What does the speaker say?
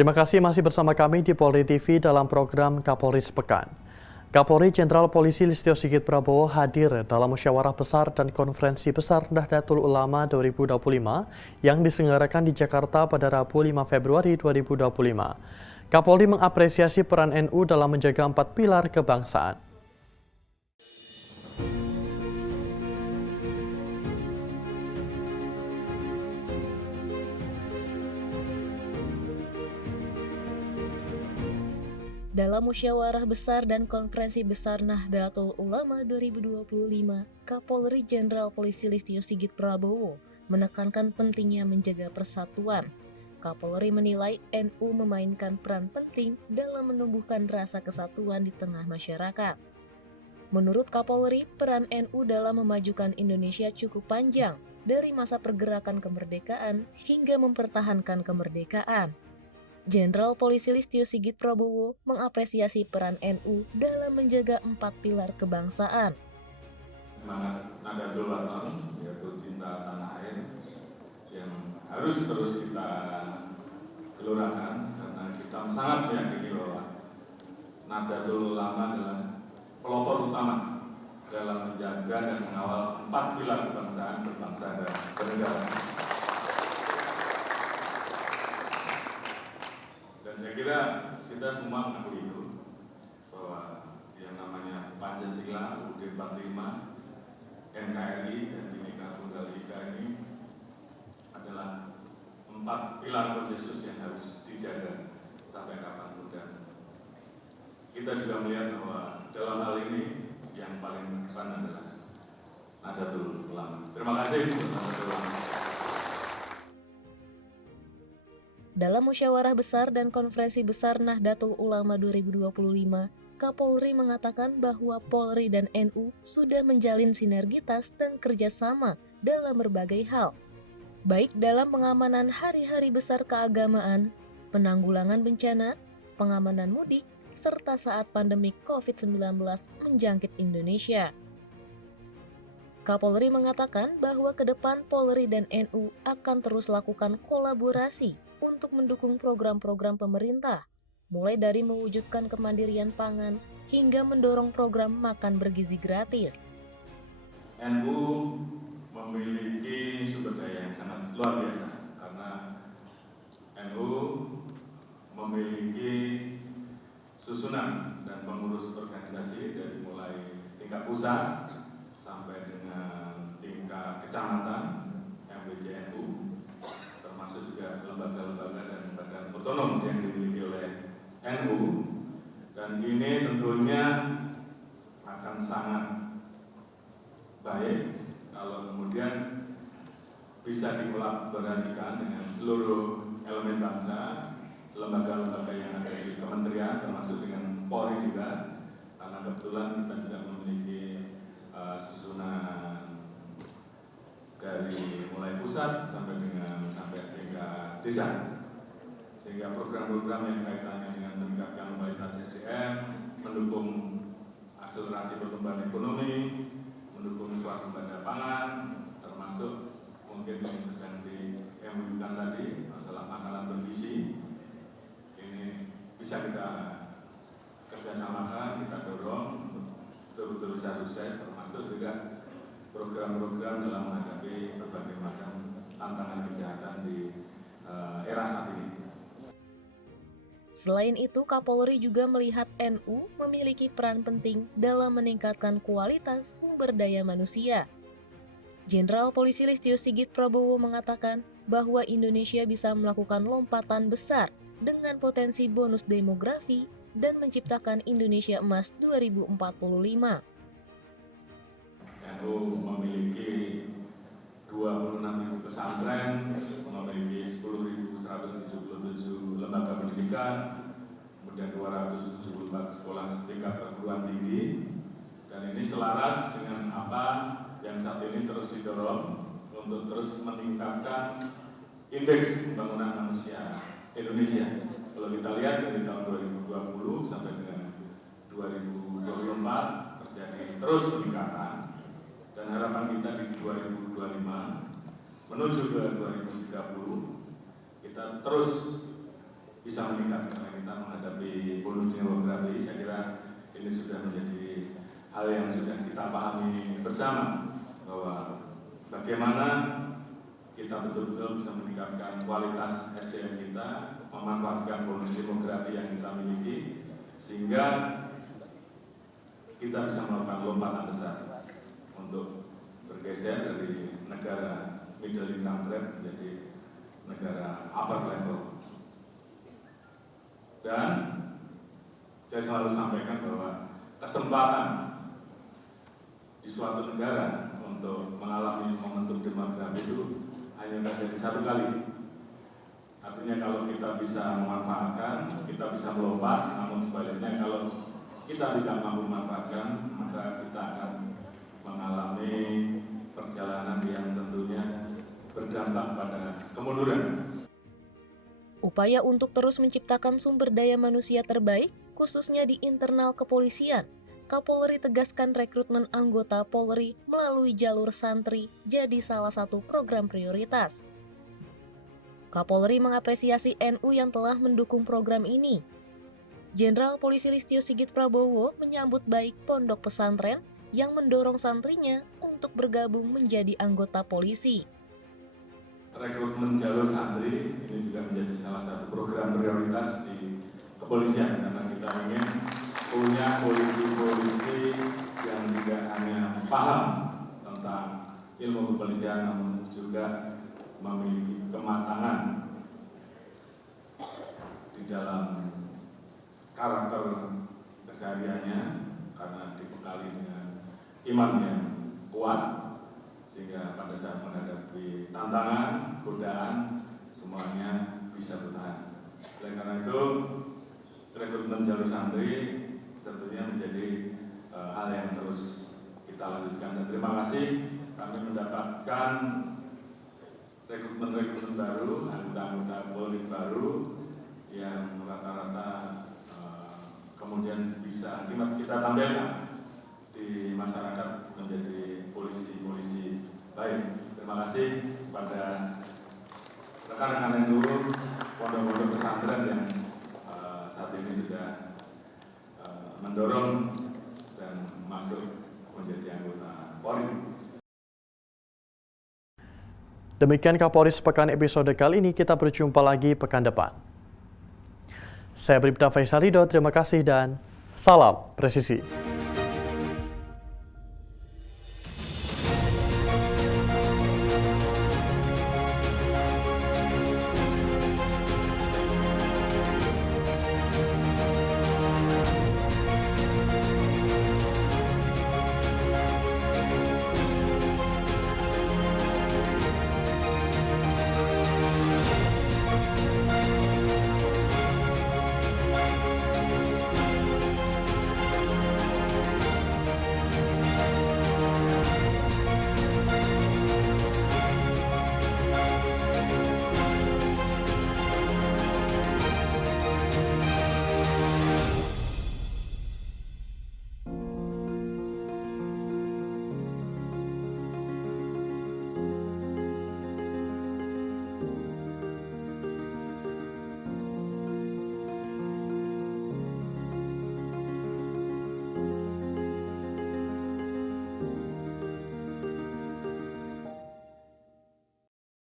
Terima kasih masih bersama kami di Polri TV dalam program Kapolri Sepekan. Kapolri Jenderal Polisi Listio Sigit Prabowo hadir dalam musyawarah besar dan konferensi besar Nahdlatul Ulama 2025 yang diselenggarakan di Jakarta pada Rabu 5 Februari 2025. Kapolri mengapresiasi peran NU dalam menjaga 4 pilar kebangsaan. Dalam musyawarah besar dan konferensi besar Nahdlatul Ulama 2025, Kapolri Jenderal Polisi Listio Sigit Prabowo menekankan pentingnya menjaga persatuan. Kapolri menilai NU memainkan peran penting dalam menumbuhkan rasa kesatuan di tengah masyarakat. Menurut Kapolri, peran NU dalam memajukan Indonesia cukup panjang, dari masa pergerakan kemerdekaan hingga mempertahankan kemerdekaan. Jenderal Polisi Listio Sigit Prabowo mengapresiasi peran NU dalam menjaga 4 pilar kebangsaan. Semangat Nahdlatul Ulama, yaitu cinta tanah air, yang harus terus kita gelorakan karena kita sangat meyakini bahwa Nahdlatul Ulama adalah pelopor utama dalam menjaga dan mengawal 4 pilar kebangsaan, berbangsa dan bernegara. Dan saya kira kita semua mengakui itu, bahwa yang namanya Pancasila, UUD 45, NKRI, dan Bhinneka Tunggal Ika ini adalah 4 pilar Konsensus yang harus dijaga sampai kapanpun. Dan kita juga melihat bahwa dalam hal ini yang paling depan adalah Nahdlatul Ulama. Terima kasih untuk Nahdlatul Ulama. Dalam musyawarah besar dan konferensi besar Nahdlatul Ulama 2025, Kapolri mengatakan bahwa Polri dan NU sudah menjalin sinergitas dan kerjasama dalam berbagai hal, baik dalam pengamanan hari-hari besar keagamaan, penanggulangan bencana, pengamanan mudik, serta saat pandemi COVID-19 menjangkit Indonesia. Kapolri mengatakan bahwa ke depan Polri dan NU akan terus lakukan kolaborasi untuk mendukung program-program pemerintah, mulai dari mewujudkan kemandirian pangan hingga mendorong program makan bergizi gratis. NU memiliki sumber daya yang sangat luar biasa karena NU memiliki susunan dan pengurus organisasi dari mulai tingkat pusat sampai dengan tingkat kecamatan, MWJNU, termasuk juga lembaga-lembaga dan badan otonom yang dimiliki oleh NU. Dan ini tentunya akan sangat baik kalau kemudian bisa dikolaborasikan dengan seluruh elemen bangsa, lembaga-lembaga yang ada di kementerian, termasuk dengan Polri juga, karena kebetulan kita juga memiliki susunan dari mulai pusat sampai tingkat desa, sehingga program-program yang kaitannya dengan meningkatkan kualitas SDM, mendukung akselerasi pertumbuhan ekonomi, mendukung swasembada pangan, termasuk mungkin yang sedang diembukan tadi masalah makanan bergizi, ini bisa kita kerjasamakan, kita dorong untuk betul-betul bisa sukses, termasuk juga program-program dalam menghadapi berbagai macam tantangan kejahatan di era saat ini. Selain itu, Kapolri juga melihat NU memiliki peran penting dalam meningkatkan kualitas sumber daya manusia. Jenderal Polisi Listio Sigit Prabowo mengatakan bahwa Indonesia bisa melakukan lompatan besar dengan potensi bonus demografi dan menciptakan Indonesia Emas 2045. NU memiliki 26.000 pesantren, memiliki 10.177 lembaga pendidikan, kemudian 274 sekolah tingkat perguruan tinggi, dan ini selaras dengan apa yang saat ini terus didorong untuk terus meningkatkan indeks pembangunan manusia Indonesia. Kalau kita lihat dari tahun 2020 sampai dengan 2024 terjadi terus peningkatan, dan harapan kita di 2025 menuju ke 2030 kita terus bisa meningkat karena kita menghadapi bonus demografi. Saya kira ini sudah menjadi hal yang sudah kita pahami bersama bahwa bagaimana kita betul-betul bisa meningkatkan kualitas SDM kita, memanfaatkan bonus demografi yang kita miliki, sehingga kita bisa melakukan lompatan besar untuk bergeser dari negara middle income trap menjadi negara upper level. Dan saya selalu sampaikan bahwa kesempatan di suatu negara untuk mengalami momentum demografi itu hanya terjadi satu kali. Artinya kalau kita bisa memanfaatkan, kita bisa melompat, namun sebaliknya kalau kita tidak mampu memanfaatkan, maka kita akan mengalami perjalanan yang tentunya berdampak pada kemunduran. Upaya untuk terus menciptakan sumber daya manusia terbaik, khususnya di internal kepolisian, Kapolri tegaskan rekrutmen anggota Polri melalui jalur santri jadi salah satu program prioritas. Kapolri mengapresiasi NU yang telah mendukung program ini. Jenderal Polisi Listio Sigit Prabowo menyambut baik pondok pesantren yang mendorong santrinya untuk bergabung menjadi anggota polisi. Rekrutmen jalur santri ini juga menjadi salah satu program prioritas di kepolisian karena kita ingin punya polisi-polisi yang tidak hanya paham tentang ilmu kepolisian namun juga memiliki kematangan di dalam karakter kesehariannya karena dibekali dengan iman yang kuat, sehingga pada saat menghadapi tantangan, godaan, semuanya bisa bertahan. Oleh karena itu, rekrutmen jalur santri tentunya menjadi hal yang terus kita lanjutkan. Dan terima kasih kami mendapatkan rekrutmen baru, anggota-anggota Polri baru yang rata-rata kemudian bisa kita tampilkan di masyarakat menjadi polisi-polisi baik. Terima kasih kepada rekan-rekan NU, pondok-pondok pesantren yang saat ini sudah mendorong dan masuk menjadi anggota Polri. Demikian Kapolri Sepekan episode kali ini, kita berjumpa lagi pekan depan. Saya Bribda Faisal Ridho, terima kasih dan salam presisi.